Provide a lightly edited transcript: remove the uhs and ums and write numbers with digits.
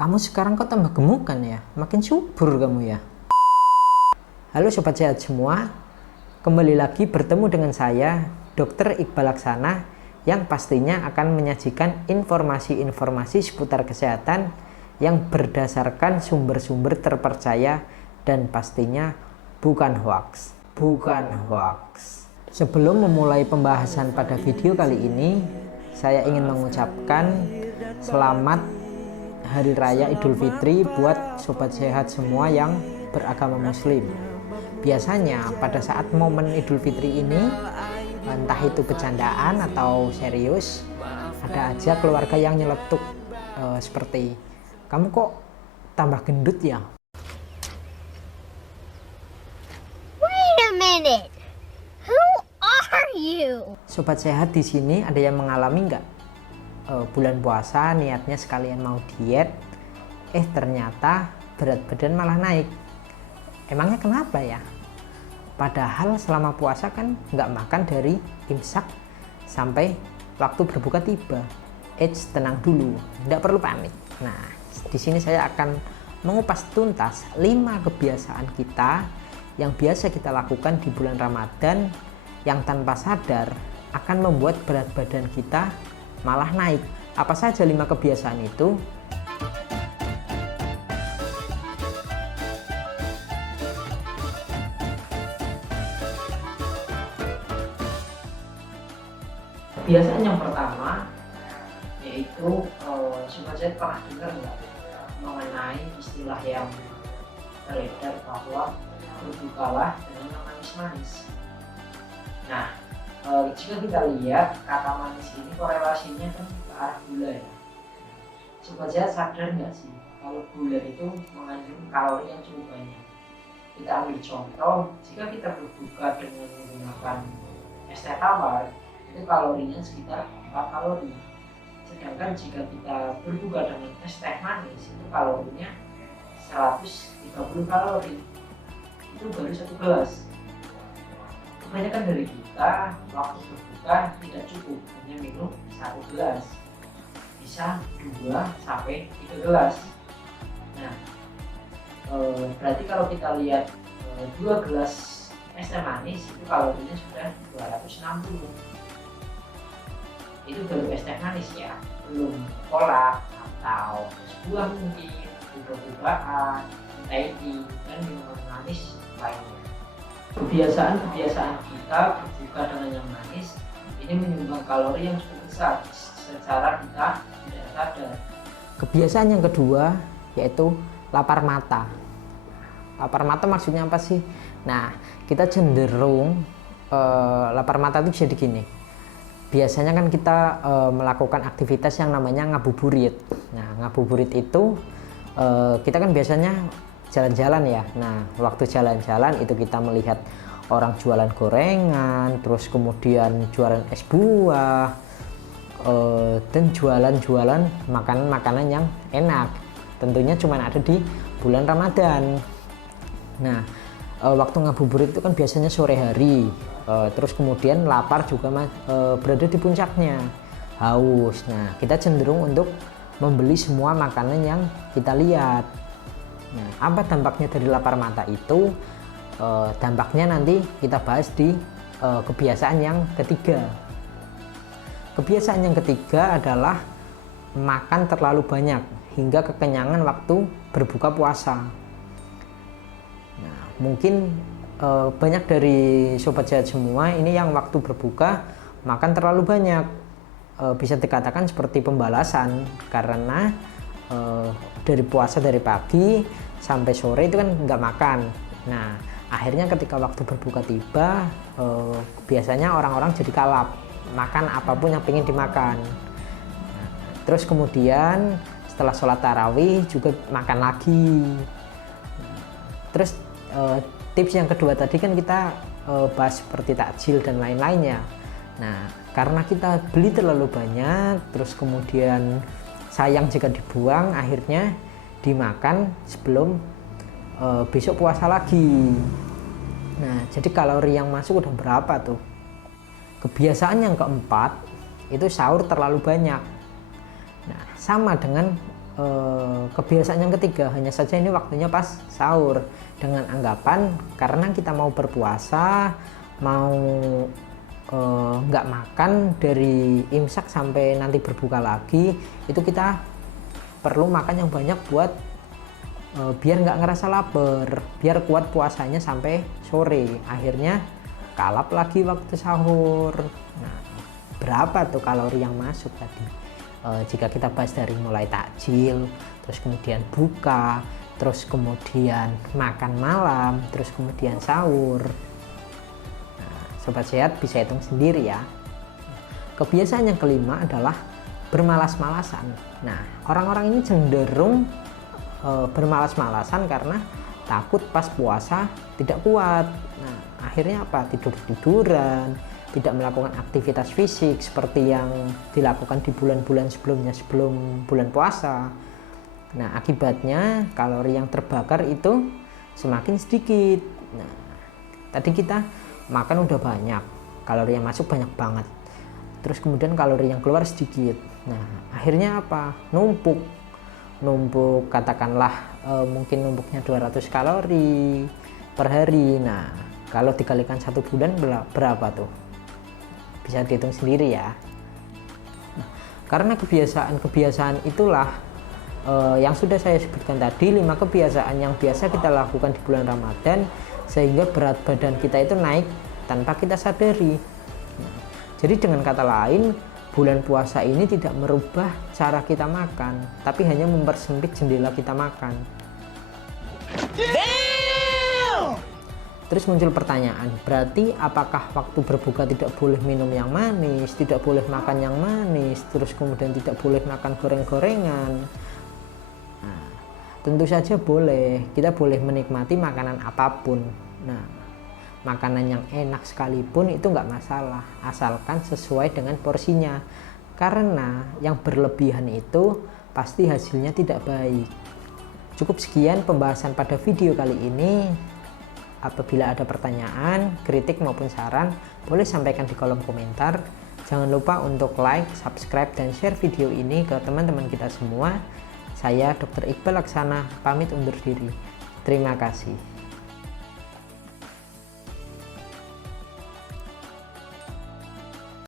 Kamu sekarang kok tambah gemuk kan ya? Makin subur kamu ya. Halo sobat sehat semua. Kembali lagi bertemu dengan saya, Dr. Iqbal Laksana, yang pastinya akan menyajikan informasi-informasi seputar kesehatan yang berdasarkan sumber-sumber terpercaya dan pastinya bukan hoax. Bukan hoax. Sebelum memulai pembahasan pada video kali ini, saya ingin mengucapkan selamat Hari Raya Idul Fitri buat sobat sehat semua yang beragama Muslim. Biasanya pada saat momen Idul Fitri ini, entah itu bercandaan atau serius, ada aja keluarga yang nyeletuk seperti, kamu kok tambah gendut ya? Wait a minute. Who are you? Sobat sehat di sini ada yang mengalami nggak? Bulan puasa niatnya sekalian mau diet, ternyata berat badan malah naik. Emangnya kenapa ya? Padahal selama puasa kan nggak makan dari imsak sampai waktu berbuka tiba. Tenang dulu, nggak perlu panik. Nah, di sini saya akan mengupas tuntas 5 kebiasaan kita yang biasa kita lakukan di bulan Ramadan yang tanpa sadar akan membuat berat badan kita malah naik. Apa saja 5 kebiasaan itu? Kebiasaan yang pertama yaitu sobat saya pernah dengar nggak mengenai istilah yang beredar bahwa berbukalah dengan manis-manis. Nah, jika kita lihat kata manis ini korelasinya kan ke arah gula ya. Sobat sehat sadar nggak sih kalau gula itu mengandung kalori yang cukup banyak. Kita ambil contoh, jika kita berbuka dengan menggunakan es teh tawar, itu kalorinya sekitar 4 kalori. Sedangkan jika kita berbuka dengan es teh manis, itu kalorinya 130 kalori. Itu baru 1 gelas. Kebanyakan dari kita waktu berbuka tidak cukup hanya minum 1 gelas, bisa 2 sampai 3 gelas. Nah, berarti kalau kita lihat 2 gelas es teh manis itu kalorinya sudah 260. Itu baru es teh manis ya, belum kolak atau es buah mungkin, buah-buahan, teh, dan minuman manis lainnya. Kebiasaan-kebiasaan kita berbuka dengan yang manis ini menyumbang kalori yang cukup besar secara kita tidak sadar. Kebiasaan yang kedua yaitu lapar mata. Lapar mata maksudnya apa sih? Nah, kita cenderung lapar mata itu jadi gini. Biasanya kan kita melakukan aktivitas yang namanya ngabuburit. Nah, ngabuburit itu kita kan biasanya jalan-jalan ya. Nah, waktu jalan-jalan itu kita melihat orang jualan gorengan, terus kemudian jualan es buah, dan jualan-jualan makanan-makanan yang enak. Tentunya cuma ada di bulan Ramadan. Nah, waktu ngabuburit itu kan biasanya sore hari, terus kemudian lapar juga berada di puncaknya, haus. Nah, kita cenderung untuk membeli semua makanan yang kita lihat. Nah, apa dampaknya dari lapar mata itu? Dampaknya nanti kita bahas di kebiasaan yang ketiga. Kebiasaan yang ketiga adalah makan terlalu banyak hingga kekenyangan waktu berbuka puasa. Nah, mungkin banyak dari sobat sehat semua ini yang waktu berbuka makan terlalu banyak. Bisa dikatakan seperti pembalasan karena dari puasa dari pagi sampai sore itu kan nggak makan. Nah, akhirnya ketika waktu berbuka tiba, biasanya orang-orang jadi kalap makan apapun yang pengen dimakan. Nah, terus kemudian setelah sholat tarawih juga makan lagi. Terus tips yang kedua tadi kan kita bahas seperti takjil dan lain-lainnya. Nah, karena kita beli terlalu banyak, terus kemudian sayang jika dibuang, akhirnya dimakan sebelum besok puasa lagi. Nah, jadi kalori yang masuk udah berapa tuh? Kebiasaan yang keempat itu sahur terlalu banyak. Nah, sama dengan kebiasaan yang ketiga, hanya saja ini waktunya pas sahur, dengan anggapan karena kita mau berpuasa, mau nggak makan dari imsak sampai nanti berbuka lagi, itu kita perlu makan yang banyak buat biar nggak ngerasa lapar, biar kuat puasanya sampai sore. Akhirnya kalap lagi waktu sahur. Nah, berapa tuh kalori yang masuk tadi? Jika kita bahas dari mulai takjil, terus kemudian buka, terus kemudian makan malam, terus kemudian sahur. Nah, sobat sehat bisa hitung sendiri ya. Kebiasaan yang kelima adalah bermalas-malasan. Nah, orang-orang ini cenderung bermalas-malasan karena takut pas puasa tidak kuat. Nah, akhirnya apa? Tidur-tiduran, tidak melakukan aktivitas fisik seperti yang dilakukan di bulan-bulan sebelumnya, sebelum bulan puasa. Nah, akibatnya kalori yang terbakar itu semakin sedikit. Nah, tadi kita makan udah banyak, kalori yang masuk banyak banget, terus kemudian kalori yang keluar sedikit. Nah, akhirnya apa? Numpuk, katakanlah mungkin numpuknya 200 kalori per hari. Nah, kalau dikalikan 1 bulan berapa tuh? Bisa dihitung sendiri ya. Nah, karena kebiasaan itulah yang sudah saya sebutkan tadi, 5 kebiasaan yang biasa kita lakukan di bulan Ramadan, sehingga berat badan kita itu naik tanpa kita sadari. Nah, jadi dengan kata lain, bulan puasa ini tidak merubah cara kita makan, tapi hanya mempersempit jendela kita makan. Terus muncul pertanyaan, berarti apakah waktu berbuka tidak boleh minum yang manis, tidak boleh makan yang manis, terus kemudian tidak boleh makan goreng-gorengan? Nah, tentu saja boleh, kita boleh menikmati makanan apapun. Nah, makanan yang enak sekalipun itu nggak masalah, asalkan sesuai dengan porsinya, karena yang berlebihan itu pasti hasilnya tidak baik. Cukup sekian pembahasan pada video kali ini. Apabila ada pertanyaan, kritik maupun saran, boleh sampaikan di kolom komentar. Jangan lupa untuk like, subscribe, dan share video ini ke teman-teman kita semua. Saya Dr. Iqbal Laksana, pamit undur diri. Terima kasih.